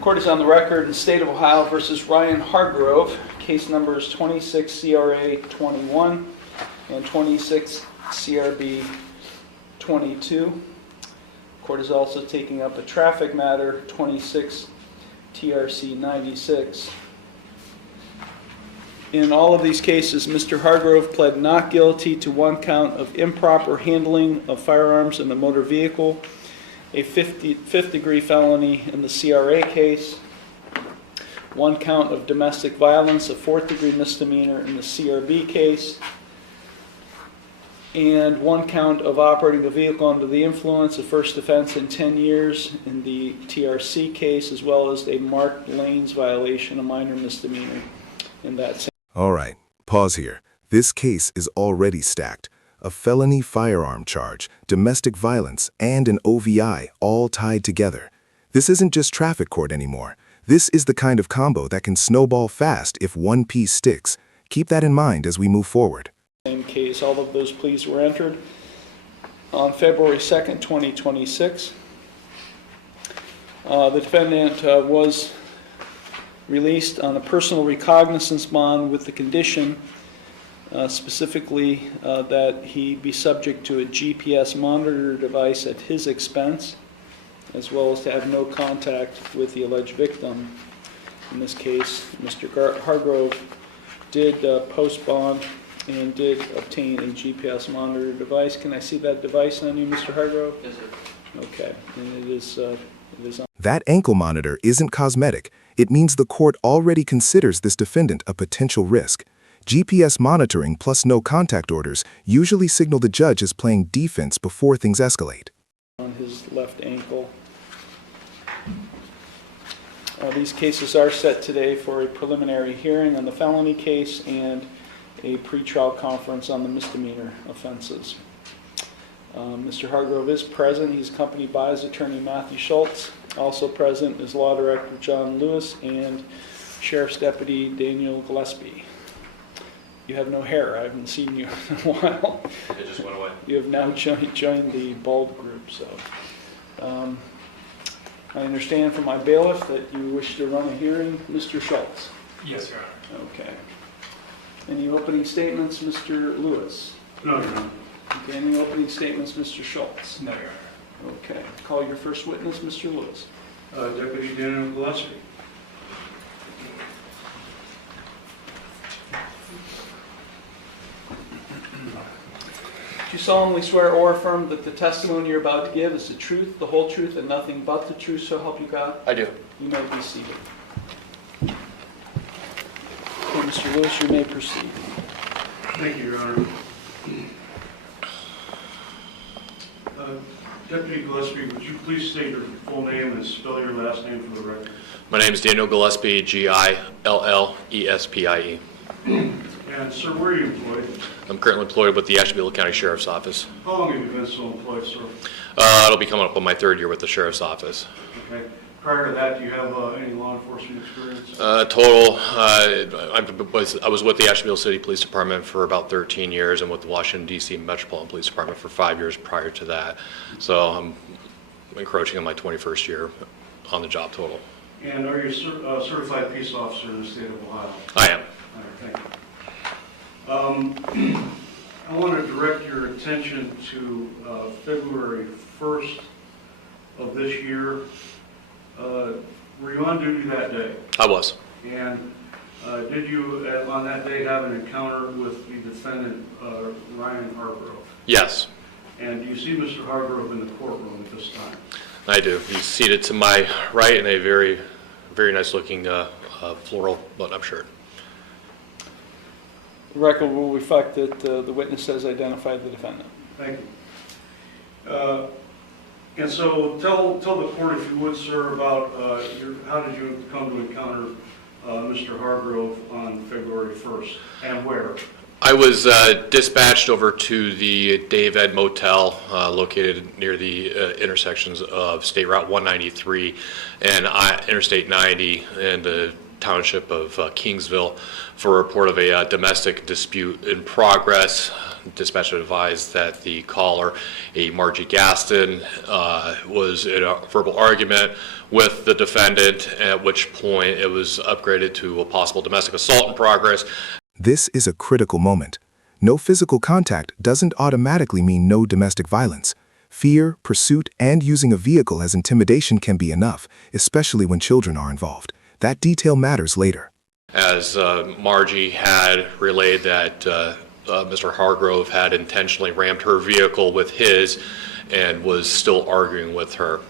Court is on the record in State of Ohio versus Ryan Hargrove, case numbers 26 CRA 21 and 26 CRB 22. Court is also taking up a traffic matter, 26 TRC 96. In all of these cases, Mr. Hargrove pled not guilty to one count of improper handling of firearms in a motor vehicle, a fifth degree felony in the CRA case, one count of domestic violence, a fourth degree misdemeanor in the CRB case, and one count of operating a vehicle under the influence, a first offense in 10 years in the TRC case, as well as a marked lanes violation, a minor misdemeanor in that same. All right, pause here. This case is already stacked. A felony firearm charge, domestic violence, and an OVI all tied together. This isn't just traffic court anymore. This is the kind of combo that can snowball fast if one piece sticks. Keep that in mind as we move forward. Same case, all of those pleas were entered on February 2nd, 2026. The defendant was released on a personal recognizance bond with the condition specifically that he be subject to a GPS monitor device at his expense, as well as to have no contact with the alleged victim. In this case, Mr. Hargrove did post bond and did obtain a GPS monitor device. Can I see that device on you, Mr. Hargrove? Yes, sir. Okay, and it is on. That ankle monitor isn't cosmetic. It means the court already considers this defendant a potential risk. GPS monitoring plus no contact orders usually signal the judge is playing defense before things escalate. On his left ankle. These cases are set today for a preliminary hearing on the felony case and a pretrial conference on the misdemeanor offenses. Mr. Hargrove is present. He's accompanied by his attorney, Matthew Schultz. Also present is Law Director John Lewis and Sheriff's Deputy Daniel Gillespie. You have no hair. I haven't seen you in a while. It just went away. You have now joined the bald group. So, I understand from my bailiff that you wish to run a hearing, Mr. Schultz. Yes, Your Honor. Okay. Any opening statements, Mr. Lewis? No, Your Honor. Okay. Any opening statements, Mr. Schultz? No, Your Honor. Okay. Call your first witness, Mr. Lewis. Deputy Daniel Gillespie. Do you solemnly swear or affirm that the testimony you're about to give is the truth, the whole truth, and nothing but the truth, so help you God? I do. You may be seated. Okay, Mr. Lewis, you may proceed. Thank you, Your Honor. Deputy Gillespie, would you please state your full name and spell your last name for the record? My name is Daniel Gillespie, Gillespie. And, sir, where are you employed? I'm currently employed with the Ashtabula County Sheriff's Office. How long have you been so employed, sir? It'll be coming up on my third year with the Sheriff's Office. Okay. Prior to that, do you have any law enforcement experience? Total, I was with the Ashtabula City Police Department for about 13 years and with the Washington, D.C. Metropolitan Police Department for 5 years prior to that. So I'm encroaching on my 21st year on the job total. And are you a certified peace officer in the state of Ohio? I am. All right, thank you. I want to direct your attention to February 1st of this year. Were you on duty that day? I was. And did you, on that day, have an encounter with the defendant, Ryan Hargrove? Yes. And do you see Mr. Hargrove in the courtroom at this time? I do. He's seated to my right in a very, very nice looking floral button-up shirt. The record will reflect that the witness has identified the defendant. Thank you. And so tell the court, if you would, sir, about how did you come to encounter Mr. Hargrove on February 1st and where? I was dispatched over to the Dave Ed Motel located near the intersections of State Route 193 and Interstate 90, and Township of Kingsville for a report of a domestic dispute in progress. Dispatcher advised that the caller, a Margie Gaston, was in a verbal argument with the defendant, at which point it was upgraded to a possible domestic assault in progress. This is a critical moment. No physical contact doesn't automatically mean no domestic violence. Fear, pursuit, and using a vehicle as intimidation can be enough, especially when children are involved. That detail matters later. As Margie had relayed that Mr. Hargrove had intentionally rammed her vehicle with his and was still arguing with her.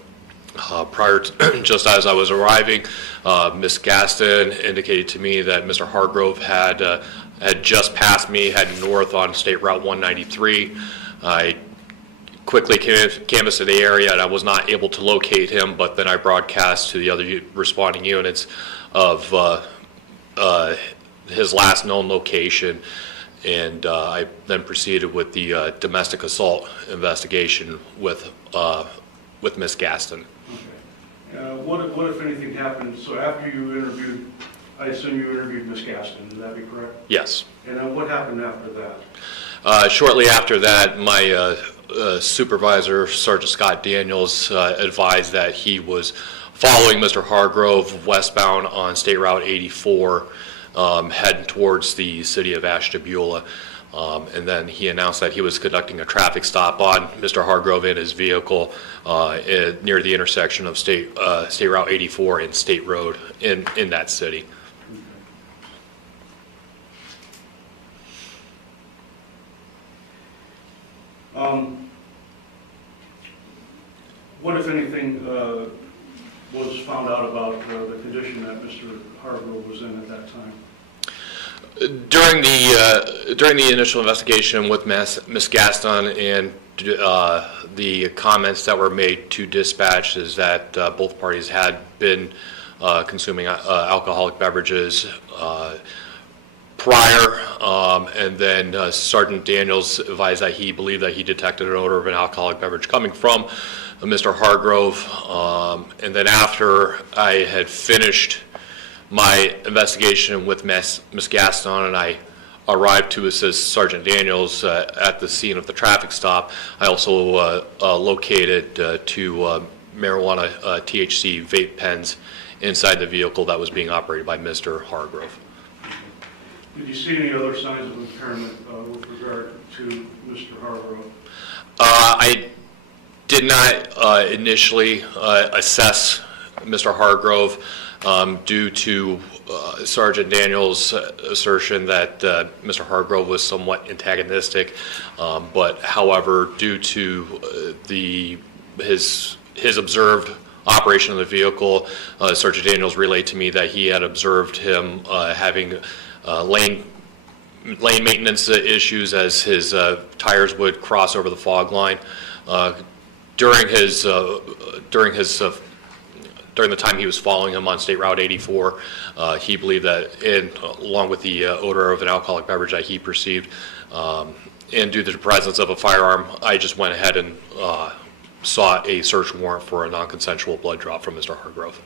Prior to, just as I was arriving, Ms. Gaston indicated to me that Mr. Hargrove had just passed me, heading north on State Route 193. I quickly canvassed the area and I was not able to locate him, but then I broadcast to the other responding units of his last known location, and I then proceeded with the domestic assault investigation with Ms. Gaston. Okay. What if anything happened? So after you interviewed, I assume you interviewed Ms. Gaston, would that be correct? Yes. And then what happened after that? Shortly after that, my supervisor, Sergeant Scott Daniels, advised that he was following Mr. Hargrove westbound on State Route 84, heading towards the city of Ashtabula. And then he announced that he was conducting a traffic stop on Mr. Hargrove in his vehicle near the intersection of State Route 84 and State Road in that city. What, if anything, was found out about the condition that Mr. Hargrove was in at that time? During the initial investigation with Ms. Gaston and the comments that were made to dispatch is that both parties had been consuming alcoholic beverages prior, and then Sergeant Daniels advised that he believed that he detected an odor of an alcoholic beverage coming from Mr. Hargrove, and then after I had finished my investigation with Ms. Gaston and I arrived to assist Sergeant Daniels at the scene of the traffic stop, I also located two marijuana THC vape pens inside the vehicle that was being operated by Mr. Hargrove. Did you see any other signs of impairment with regard to Mr. Hargrove? I did not initially assess Mr. Hargrove due to Sergeant Daniels' assertion that Mr. Hargrove was somewhat antagonistic, but however, due to his observed operation of the vehicle, Sergeant Daniels relayed to me that he had observed him having lane maintenance issues as his tires would cross over the fog line. During the time he was following him on State Route 84, he believed that, along with the odor of an alcoholic beverage that he perceived, and due to the presence of a firearm, I just went ahead and sought a search warrant for a non-consensual blood draw from Mr. Hargrove.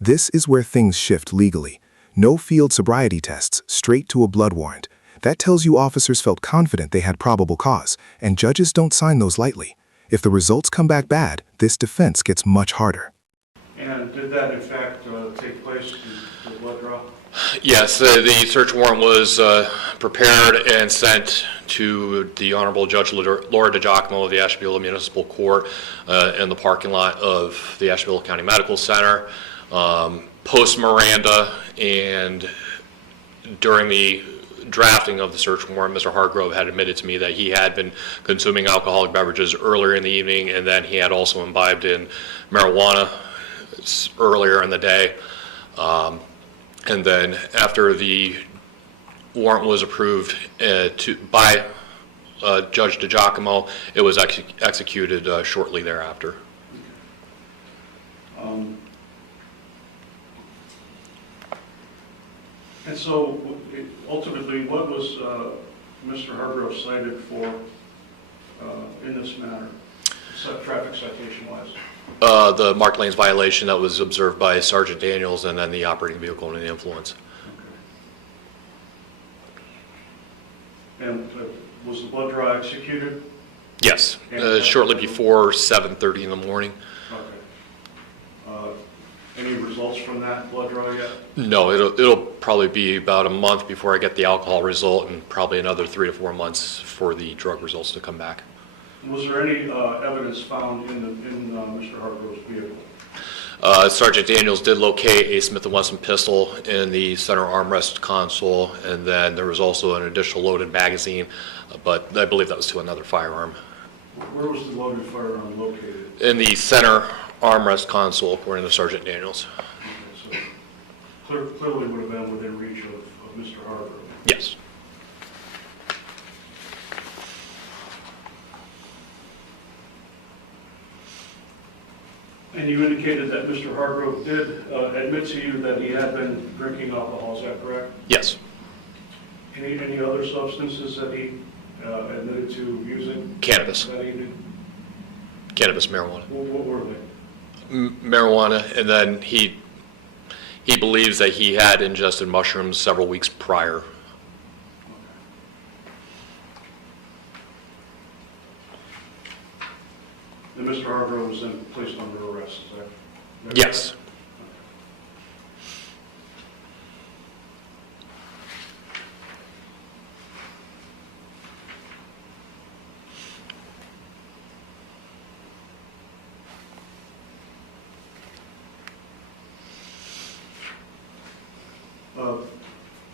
This is where things shift legally. No field sobriety tests, straight to a blood warrant. That tells you officers felt confident they had probable cause, and judges don't sign those lightly. If the results come back bad, this defense gets much harder. And did that, in fact, take place, the blood draw? Yes, the search warrant was prepared and sent to the Honorable Judge Laura DiGiacomo of the Ashtabula Municipal Court in the parking lot of the Ashtabula County Medical Center. Post Miranda and during the drafting of the search warrant, Mr. Hargrove had admitted to me that he had been consuming alcoholic beverages earlier in the evening, and then he had also imbibed in marijuana earlier in the day. And then after the warrant was approved by Judge DiGiacomo, it was executed shortly thereafter. And so, ultimately, what was Mr. Hargrove cited for in this matter, traffic citation-wise? The marked lanes violation that was observed by Sergeant Daniels, and then the operating vehicle under the influence. Okay. And was the blood draw executed? Yes, shortly before 7:30 in the morning. Okay. Any results from that blood draw yet? No, it'll probably be about a month before I get the alcohol result, and probably another 3 to 4 months for the drug results to come back. Was there any evidence found in Mr. Hargrove's vehicle? Sergeant Daniels did locate a Smith & Wesson pistol in the center armrest console, and then there was also an additional loaded magazine, but I believe that was to another firearm. Where was the loaded firearm located? In the center armrest console, according to Sergeant Daniels. Okay, so clearly would have been within reach of Mr. Hargrove. Yes. And you indicated that Mr. Hargrove did admit to you that he had been drinking alcohol, is that correct? Yes. Any other substances that he admitted to using? Cannabis. That evening? Cannabis, marijuana. What were they? Marijuana, and then he believes that he had ingested mushrooms several weeks prior. And Mr. Hargrove was then placed under arrest, is that? Yes.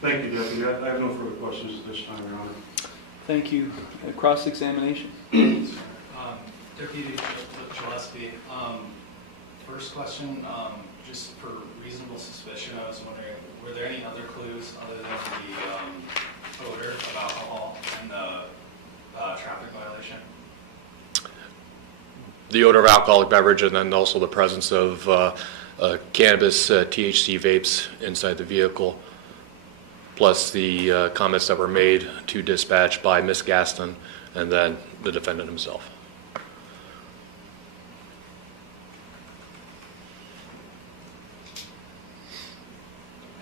Thank you, Deputy. I have no further questions at this time, Your Honor. Thank you. Cross-examination. Deputy Gillespie, first question, just for reasonable suspicion, I was wondering, were there any other clues other than the odor of alcohol and the traffic violation? The odor of alcoholic beverage, and then also the presence of cannabis THC vapes inside the vehicle, plus the comments that were made to dispatch by Ms. Gaston and then the defendant himself.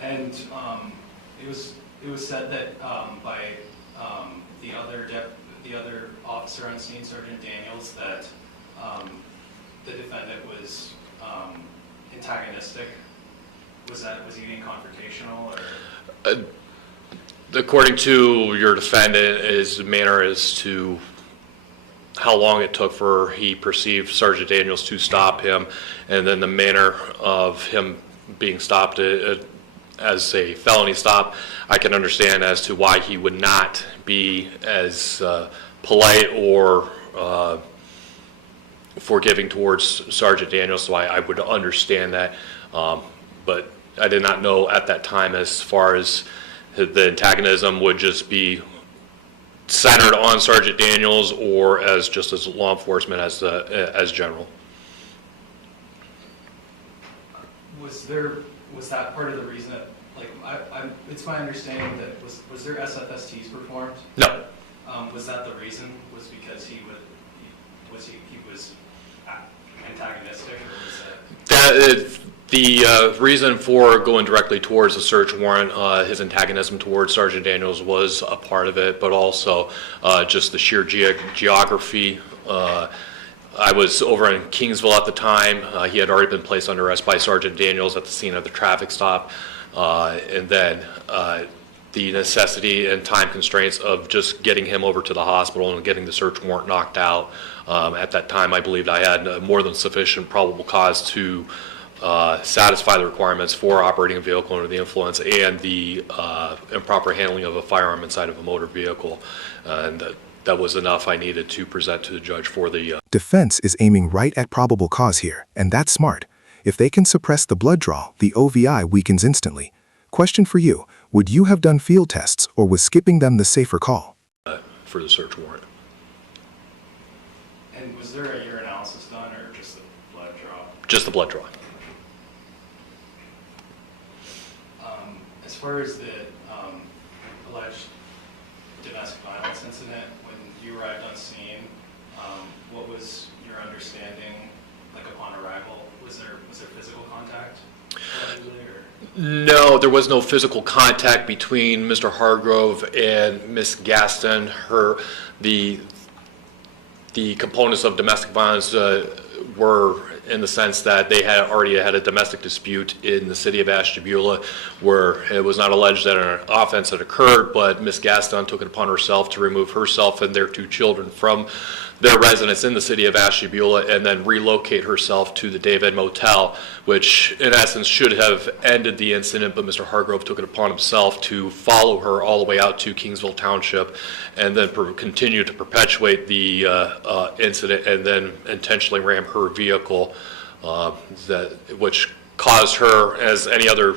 And it was said that by the other officer on scene, Sergeant Daniels, that the defendant was antagonistic. Was he being confrontational, or? According to your defendant, his manner as to how long it took for he perceived Sergeant Daniels to stop him, and then the manner of him being stopped as a felony stop, I can understand as to why he would not be as polite or forgiving towards Sergeant Daniels, so I would understand that. But I did not know at that time as far as the antagonism would just be centered on Sergeant Daniels or as just as law enforcement as general. Was that part of the reason that, like, it's my understanding that was there SFSTs performed? No. Was that the reason? Was because he was antagonistic, or was that? The reason for going directly towards the search warrant, his antagonism towards Sergeant Daniels was a part of it, but also just the sheer geography. I was over in Kingsville at the time. He had already been placed under arrest by Sergeant Daniels at the scene of the traffic stop. And then the necessity and time constraints of just getting him over to the hospital and getting the search warrant knocked out. At that time, I believed I had more than sufficient probable cause to satisfy the requirements for operating a vehicle under the influence and the improper handling of a firearm inside of a motor vehicle. And that was enough I needed to present to the judge for the... Defense is aiming right at probable cause here, and that's smart. If they can suppress the blood draw, the OVI weakens instantly. Question for you, would you have done field tests, or was skipping them the safer call? For the search warrant. And was there a urinalysis done, or just the blood draw? Just the blood draw. As far as the alleged domestic violence incident, when you arrived on scene, what was your understanding like upon arrival? Was there physical contact? No, there was no physical contact between Mr. Hargrove and Miss Gaston. The components of domestic violence were in the sense that they had already had a domestic dispute in the city of Ashtabula, where it was not alleged that an offense had occurred, but Miss Gaston took it upon herself to remove herself and their 2 children from their residence in the city of Ashtabula and then relocate herself to the David Motel, which in essence should have ended the incident, but Mr. Hargrove took it upon himself to follow her all the way out to Kingsville Township and then continue to perpetuate the incident and then intentionally ram her vehicle, which caused her, as any other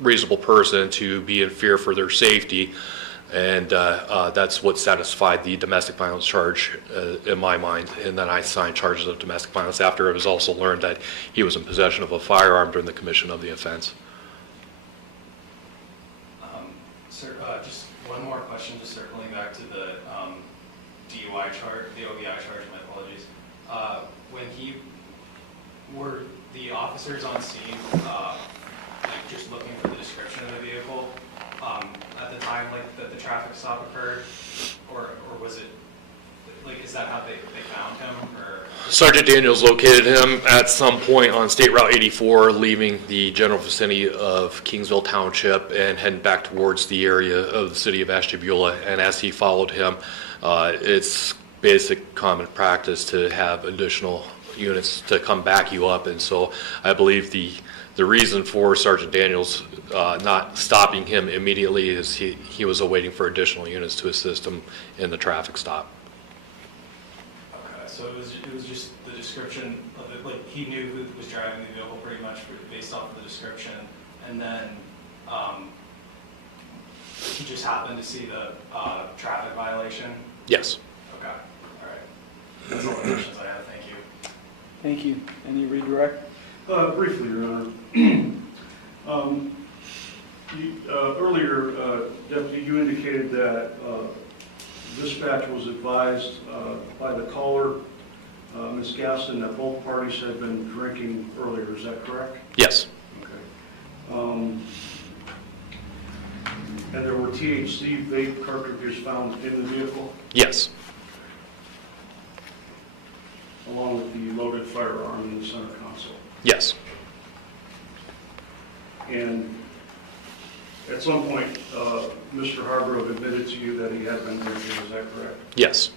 reasonable person, to be in fear for their safety. And that's what satisfied the domestic violence charge in my mind. And then I signed charges of domestic violence after it was also learned that he was in possession of a firearm during the commission of the offense. Sir, just one more question, just circling back to the DUI charge, the OVI charge, my apologies. Were the officers on scene like just looking for the description of the vehicle at the time that the traffic stop occurred, or was it like, is that how they found him? Or Sergeant Daniels located him at some point on State Route 84, leaving the general vicinity of Kingsville Township and heading back towards the area of the city of Ashtabula. And as he followed him, it's basic common practice to have additional units to come back you up. And so I believe the reason for Sergeant Daniels not stopping him immediately is he was awaiting for additional units to assist him in the traffic stop. okay, so it was just the description of it, like he knew who was driving the vehicle pretty much based off of the description, and then he just happened to see the traffic violation. Yes. Okay, all right. That's all the questions I have. Thank you. Thank you. Any redirect? Briefly, Your Honor. Earlier, Deputy, you indicated that dispatch was advised by the caller, Ms. Gaston, that both parties had been drinking earlier. Is that correct? Yes. Okay. And there were THC vape cartridges found in the vehicle, Yes. along with the loaded firearm in the center console. Yes. And at some point, Mr. Hargrove admitted to you that he had been drinking. Is that correct? Yes.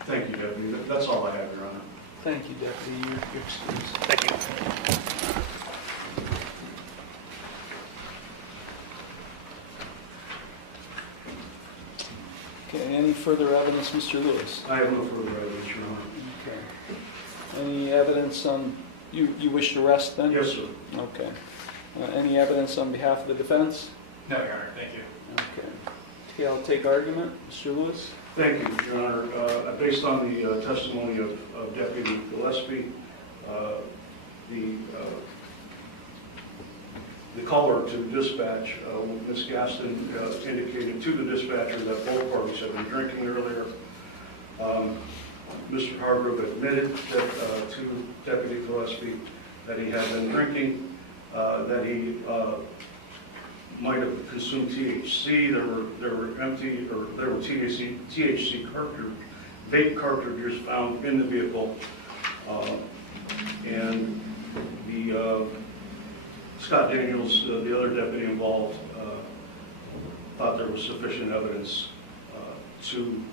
Thank you, Deputy. That's all I have, Your Honor. Thank you, Deputy. You're excused. Thank you. Okay, any further evidence, Mr. Lewis? I have no further evidence, Your Honor. Okay. Any evidence on, you wish to rest then? Yes, sir. Okay. Any evidence on behalf of the defense? No, Your Honor. Thank you. Okay. Okay, I'll take argument. Mr. Lewis? Thank you, Your Honor. Based on the testimony of Deputy Gillespie, the caller to dispatch, Ms. Gaston, indicated to the dispatcher that both parties had been drinking earlier. Mr. Hargrove admitted that, to Deputy Gillespie that he had been drinking, that he might have consumed THC. There were THC vape cartridges found in the vehicle, and the Scott Daniels, the other deputy involved, thought there was sufficient evidence to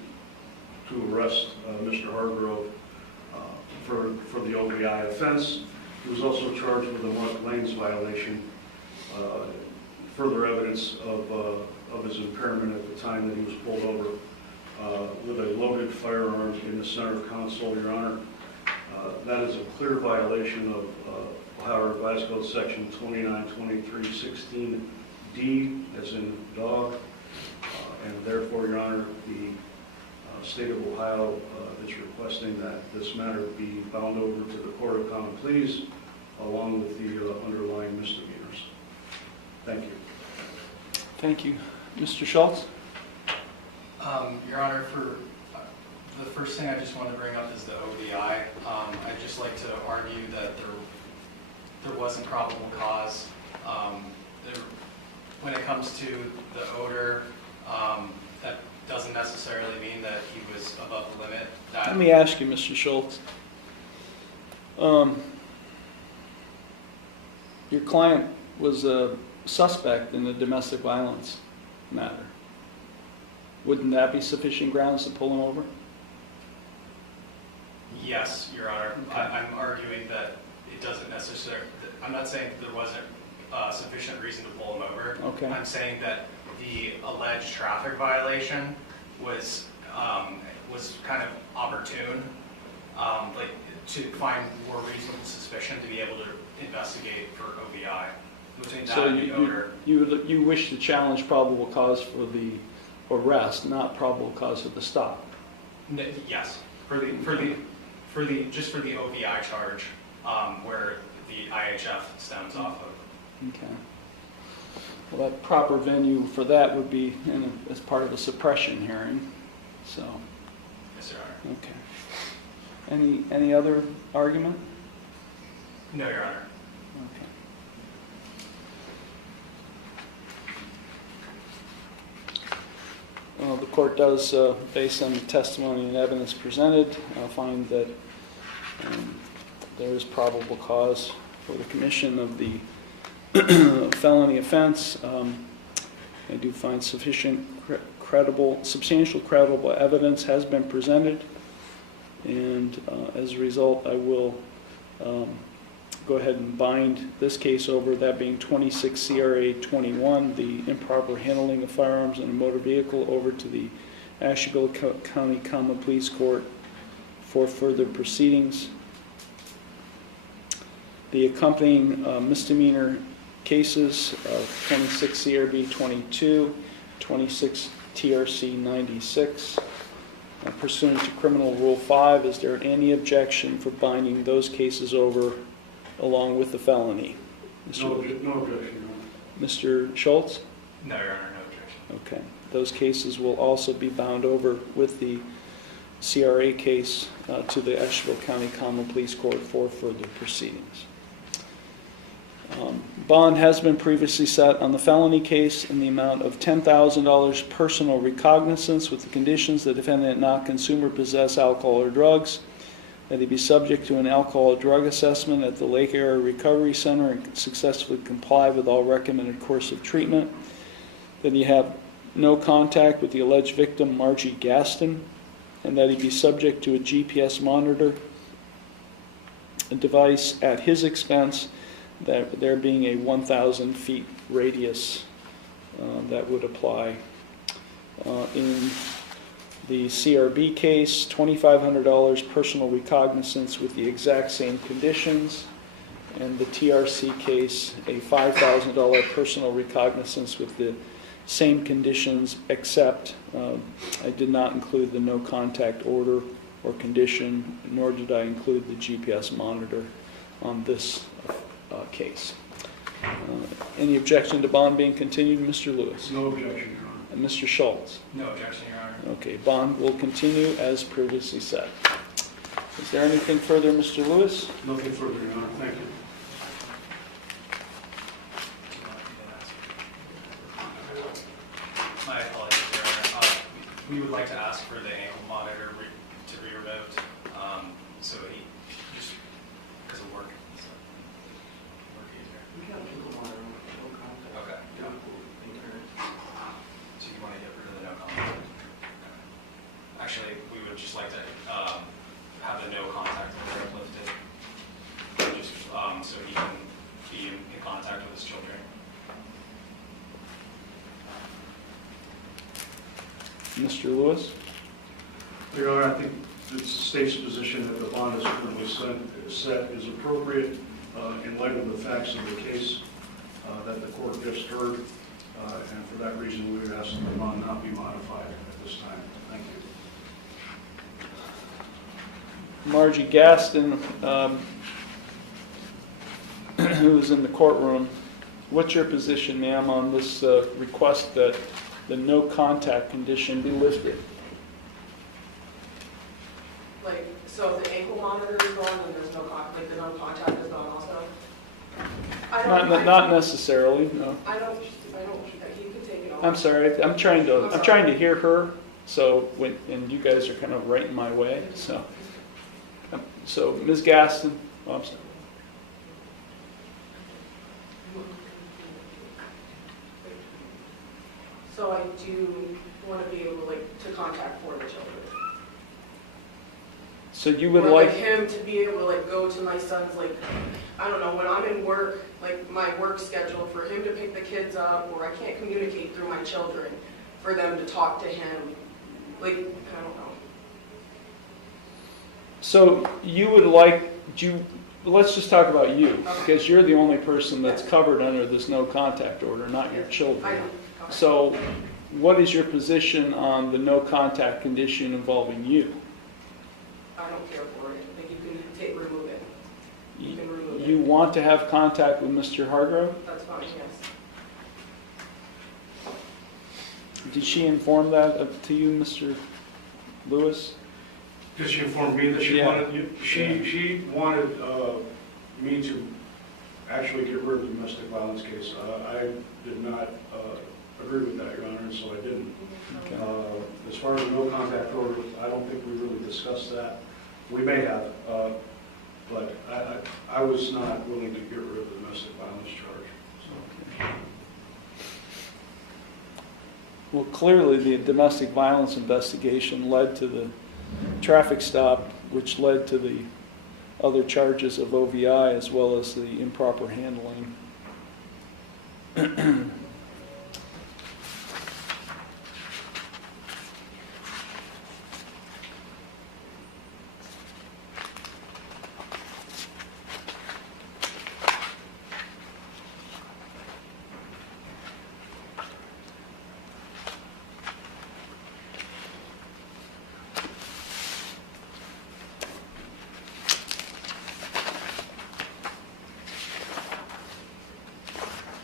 arrest Mr. Hargrove for the OVI offense. He was also charged with a marked lanes violation. Further evidence of his impairment at the time that he was pulled over with a loaded firearm in the center console, Your Honor. That is a clear violation of Ohio Revised Code Section 292316D, as in dog, and therefore, Your Honor, the state of Ohio is requesting that this matter be bound over to the Court of Common Pleas along with the underlying misdemeanors. Thank you. Thank you. Mr. Schultz? Your Honor, for the first thing I just wanted to bring up is the OVI. I'd just like to argue that there wasn't probable cause. When it comes to the odor, that doesn't necessarily mean that he was above the limit. Let me ask you, Mr. Schultz. Your client was a suspect in a domestic violence matter. Wouldn't that be sufficient grounds to pull him over? Yes, Your Honor. Okay. I'm arguing that it doesn't necessarily, I'm not saying there wasn't sufficient reason to pull him over. Okay. I'm saying that the alleged traffic violation was kind of opportune, like to find more reasonable suspicion to be able to investigate for OVI. Between that So and the odor. you wish to challenge probable cause for the arrest, not probable cause for the stop? Yes, for the OVI charge, where the IHF stems off of. Okay. Well, that proper venue for that would be as part of a suppression hearing, so, Yes, Your Honor. okay. Any other argument? No, Your Honor. Okay. Well, the court does, based on the testimony and evidence presented, find that there is probable cause for the commission of the felony offense. I do find sufficient substantial credible evidence has been presented, and as a result, I will go ahead and bind this case over, that being 26 CRA 21, the improper handling of firearms in a motor vehicle, over to the Asheville County Common Pleas Court for further proceedings. The accompanying misdemeanor cases of 26 CRB 22, 26 TRC 96. Pursuant to Criminal Rule 5, is there any objection for binding those cases over along with the felony? No objection, Your Honor. Mr. Schultz? No, Your Honor, no objection. Okay. Those cases will also be bound over with the CRA case to the Asheville County Common Pleas Court for further proceedings. Bond has been previously set on the felony case in the amount of $10,000 personal recognizance with the conditions the defendant not consume or possess alcohol or drugs, that he be subject to an alcohol or drug assessment at the Lake Area Recovery Center and successfully comply with all recommended course of treatment, that he have no contact with the alleged victim, Margie Gaston, and that he be subject to a GPS monitor, a device at his expense, that there being a 1,000 feet radius that would apply. In the CRB case, $2,500 personal recognizance with the exact same conditions, and the TRC case, a $5,000 personal recognizance with the same conditions, except I did not include the no contact order or condition, nor did I include the GPS monitor on this case. Any objection to bond being continued, Mr. Lewis? No objection, Your Honor. And Mr. Schultz? No objection, Your Honor. Okay, bond will continue as previously said. Is there anything further, Mr. Lewis? Nothing further, Your Honor. Thank you. My apologies, Your Honor. We would like to ask for the ankle monitor to be removed, so he just doesn't work. Okay. So you want to get rid of the no contact? Actually, we would just like to have the no contact order uplifted, just so he can be in contact with his children. Mr. Lewis? Your Honor, I think it's the state's position that the bond is currently set is appropriate in light of the facts of the case that the court just heard, and for that reason, we would ask that the bond not be modified at this time. Thank you. Margie Gaston, who is in the courtroom, what's your position, ma'am, on this request that the no contact condition be lifted. Like, so if the ankle monitor is gone, then there's no like the no contact is gone also? Not necessarily, no. I don't, he could take it off. I'm sorry, I'm trying to hear her, so and you guys are kind of right in my way, so. So, Ms. Gaston, oh, I'm sorry. So I do want to be able, like, to contact for the children. So you would Or like, him to be able to, like, go to my son's, like, I don't know, when I'm in work, like, my work schedule, for him to pick the kids up, or I can't communicate through my children, for them to talk to him, like, I don't know. so you would like, let's just talk about you, Okay. because you're the only person that's covered under this no contact order, not your children. So what is your position on the no contact condition involving you? I don't care for it, like, you can remove it. You can remove it. You want to have contact with Mr. Hargrove? That's fine, yes. Did she inform that to you, Mr. Lewis? Did she inform me that she Yeah. wanted, she wanted me to actually get rid of the domestic violence case. I did not agree with that, Your Honor, and so I didn't. Okay. As far as the no contact order, I don't think we really discussed that. We may have, but I was not willing to get rid of the domestic violence charge. So. Well, clearly, the domestic violence investigation led to the traffic stop, which led to the other charges of OVI as well as the improper handling.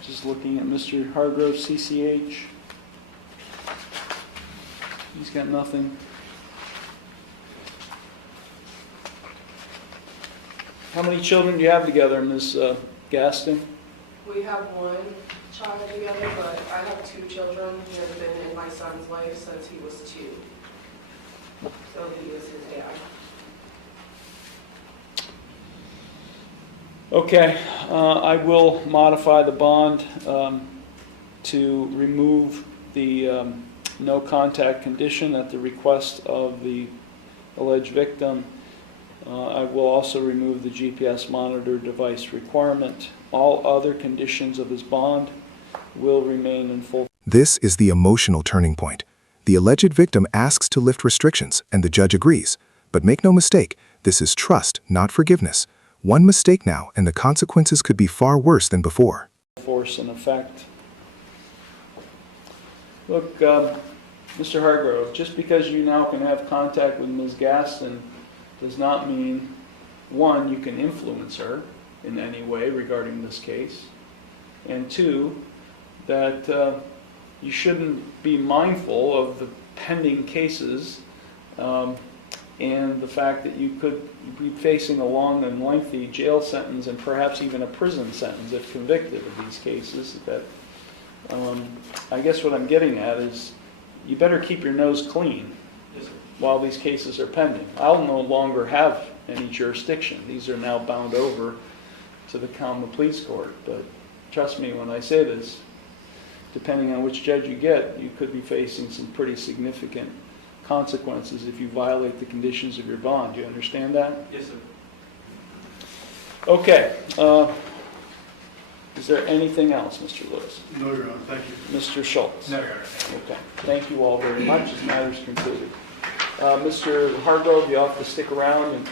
Just looking at Mr. Hargrove, CCH. He's got nothing. How many children do you have together, Ms. Gaston? We have one child together, but I have two children. He has been in my son's life since he was 2. So he is his dad. Okay, I will modify the bond to remove the no contact condition at the request of the alleged victim. I will also remove the GPS monitor device requirement. All other conditions of his bond will remain in full. This is the emotional turning point. The alleged victim asks to lift restrictions, and the judge agrees. But make no mistake, this is trust, not forgiveness. One mistake now, and the consequences could be far worse than before. Force and effect. Look, Mr. Hargrove, just because you now can have contact with Ms. Gaston does not mean, one, you can influence her in any way regarding this case, and two, that you shouldn't be mindful of the pending cases and the fact that you could be facing a long and lengthy jail sentence and perhaps even a prison sentence if convicted of these cases. That I guess what I'm getting at is you better keep your nose clean while these cases are pending. I'll no longer have any jurisdiction. These are now bound over to the common police court. But trust me when I say this, depending on which judge you get, you could be facing some pretty significant consequences if you violate the conditions of your bond. Do you understand that? Yes, sir. Okay. Is there anything else, Mr. Lewis? No, Your Honor, thank you. Mr. Schultz? No, Your Honor, thank you. Okay. Thank you all very much. This matter is concluded. Mr. Hargrove, you have to stick around and